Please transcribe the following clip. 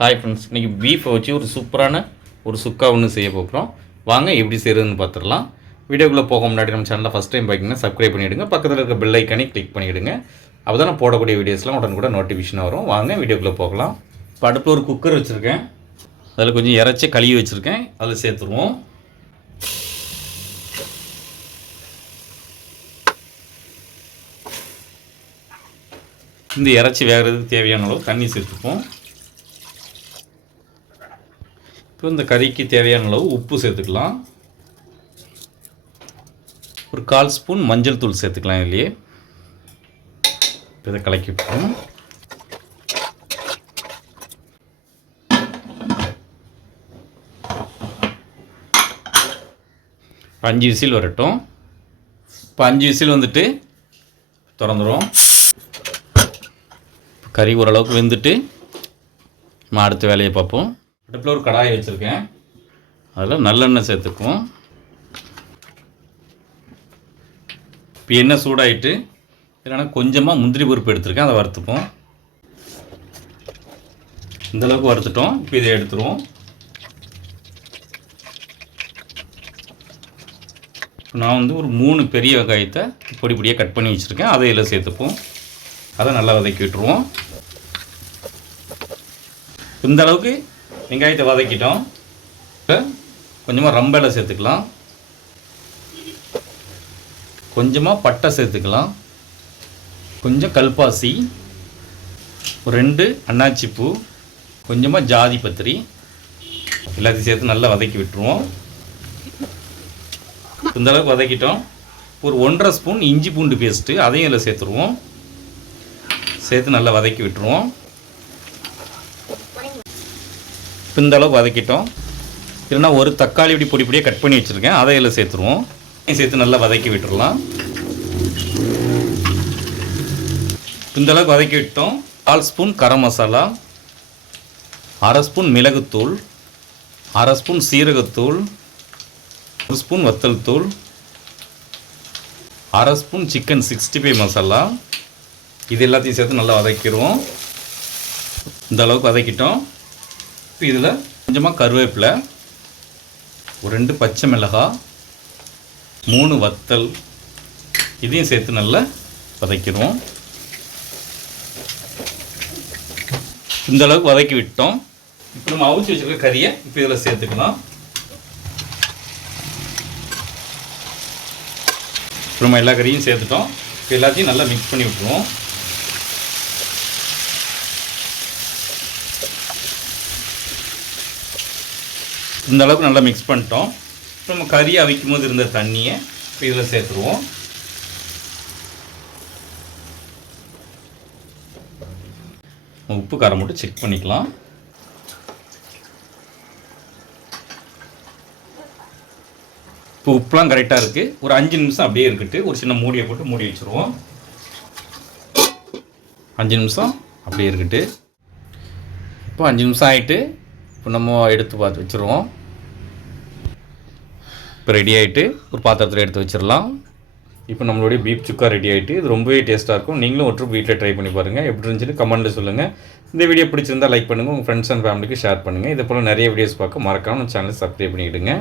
Hi friends இன்றைக்கி பீஃபை வச்சு ஒரு சூப்பரான ஒரு சுக்கா ஒன்று செய்ய போகிறோம் வாங்க எப்படி செய்கிறதுன்னு பார்த்துடலாம் வீடியோக்குள்ளே போக முன்னாடி நம்ம சேனலில் ஃபஸ்ட் டைம் பார்க்கிங்கன்னா சப்ஸ்கிரைப் பண்ணிவிடுங்க பக்கத்தில் இருக்க பெல் ஐக்கானே கிளிக் பண்ணிவிடுங்க அப்போ தான் நான் போடக்கூடிய வீடியோஸ்லாம் உடனே கூட நோட்டிஃபிகேஷன் வரும். வாங்க வீடியோக்குள்ளே போகலாம். இப்போ அடுப்பில் ஒரு குக்கர் வச்சுருக்கேன். அதில் கொஞ்சம் இறச்சி கழுவி வச்சுருக்கேன். அதில் சேர்த்துருவோம். இந்த இறச்சி வேகிறதுக்கு தேவையான அளவு தண்ணி சேர்த்துப்போம். இப்போ இந்த கறிக்கு தேவையான அளவு உப்பு சேர்த்துக்கலாம். ஒரு கால் ஸ்பூன் மஞ்சள் தூள் சேர்த்துக்கலாம் இல்லையே இப்போ இதை கலக்கி விட்டுருவோம் அஞ்சு விசில் வரட்டும். இப்போ அஞ்சு விசில் வந்துட்டு திறந்துடும் கறி ஓரளவுக்கு வெந்துட்டு நம்ம அடுத்த வேலையை பார்ப்போம். அடுப்பில் ஒரு கடாயை வச்சுருக்கேன். அதில் நல்லெண்ணெய் சேர்த்துக்குவோம். இப்போ எண்ணெய் சூடாயிட்டு இல்லைனா கொஞ்சமாக முந்திரி பருப்பு எடுத்துருக்கேன் அதை வறுத்துப்போம். இந்த அளவுக்கு வறுத்துட்டோம் இப்போ இதை எடுத்துருவோம். இப்போ நான் வந்து ஒரு மூணு பெரிய வெங்காயத்தை பொடி பொடியாக கட் பண்ணி வச்சுருக்கேன். அதை இதில் சேர்த்துப்போம். அதை நல்லா வதக்கி விட்டுருவோம். இந்த அளவுக்கு வெங்காயத்தை வதக்கிட்டோம். கொஞ்சமாக ரம்பலை சேர்த்துக்கலாம். கொஞ்சமாக பட்டை சேர்த்துக்கலாம். கொஞ்சம் கல்பாசி. ஒரு ரெண்டு அன்னாச்சிப்பூ. கொஞ்சமாக ஜாதி பத்திரி. எல்லாத்தையும் சேர்த்து நல்லா வதக்கி விட்டுருவோம். இந்த அளவுக்கு வதக்கிட்டோம். ஒரு ஒன்றரை ஸ்பூன் இஞ்சி பூண்டு பேஸ்ட்டு அதையும் இதில் சேர்த்துருவோம். சேர்த்து நல்லா வதக்கி விட்டுருவோம். பிந்தளவு வதக்கிட்டோம். இல்லைன்னா ஒரு தக்காளி இப்படி பொடி பொடியாக கட் பண்ணி வச்சுருக்கேன். அதை இதில் சேர்த்துருவோம். சேர்த்து நல்லா வதக்கி விட்டுறலாம். இந்த அளவுக்கு வதக்கி விட்டோம். கால் ஸ்பூன் கரம் மசாலா. அரை ஸ்பூன் மிளகுத்தூள். அரை ஸ்பூன் சீரகத்தூள். ஒரு ஸ்பூன் வத்தல் தூள். அரை spoon chicken sixty five masala. இது எல்லாத்தையும் சேர்த்து நல்லா வதக்கிடுவோம். இந்த அளவுக்கு வதக்கிட்டோம். இப்போ இதில் கொஞ்சமாக கருவேப்பிலை ஒரு ரெண்டு பச்சை மிளகாய் மூணு வத்தல் இதையும் சேர்த்து நல்லா வதக்கிடுவோம். இந்த அளவுக்கு வதக்கி விட்டோம். இப்போ நம்ம அவிச்சு வச்சுருக்க கறியை இப்போ இதில் சேர்த்துக்கலாம். இப்போ நம்ம எல்லா கறியும் சேர்த்துட்டோம். இப்போ எல்லாத்தையும் நல்லா மிக்ஸ் பண்ணி விட்டுருவோம். இந்த அளவுக்கு நல்லா மிக்ஸ் பண்ணிட்டோம். நம்ம கறி அவிக்கும் போது இருந்த தண்ணியை இப்போ இதில் சேர்த்துருவோம். உப்பு காரம் மட்டும் செக் பண்ணிக்கலாம். இப்போ உப்புலாம் கரெக்டாக இருக்குது ஒரு அஞ்சு நிமிஷம் அப்படியே இருக்கட்டு ஒரு சின்ன மூடியை போட்டு மூடி வச்சுருவோம். அஞ்சு நிமிஷம் அப்படியே இருக்கட்டு இப்போ அஞ்சு நிமிஷம் ஆகிட்டு நம்ம எடுத்து பார்த்து வச்சுருவோம். இப்போ ரெடி ஆகிட்டு ஒரு பாத்திரத்தில் எடுத்து வச்சிடலாம் இப்போ நம்மளுடைய பீப் சுக்கா ரெடி ஆகிட்டு இது ரொம்பவே டேஸ்ட்டாக இருக்கும். நீங்களும் ஒற்று வீட்டில் ட்ரை பண்ணி பாருங்கள் எப்படி இருந்துச்சுன்னு கமெண்ட்டில் சொல்லுங்கள் இந்த வீடியோ பிடிச்சிருந்தால் லைக் பண்ணுங்கள் உங்கள் ஃப்ரெண்ட்ஸ் அண்ட் ஃபேமிலிக்கு ஷேர் பண்ணுங்கள் இதே போல் நிறைய வீடியோஸ் பார்க்க மறக்காமல் சேனலை சப்ஸ்கிரைப் பண்ணிவிடுங்க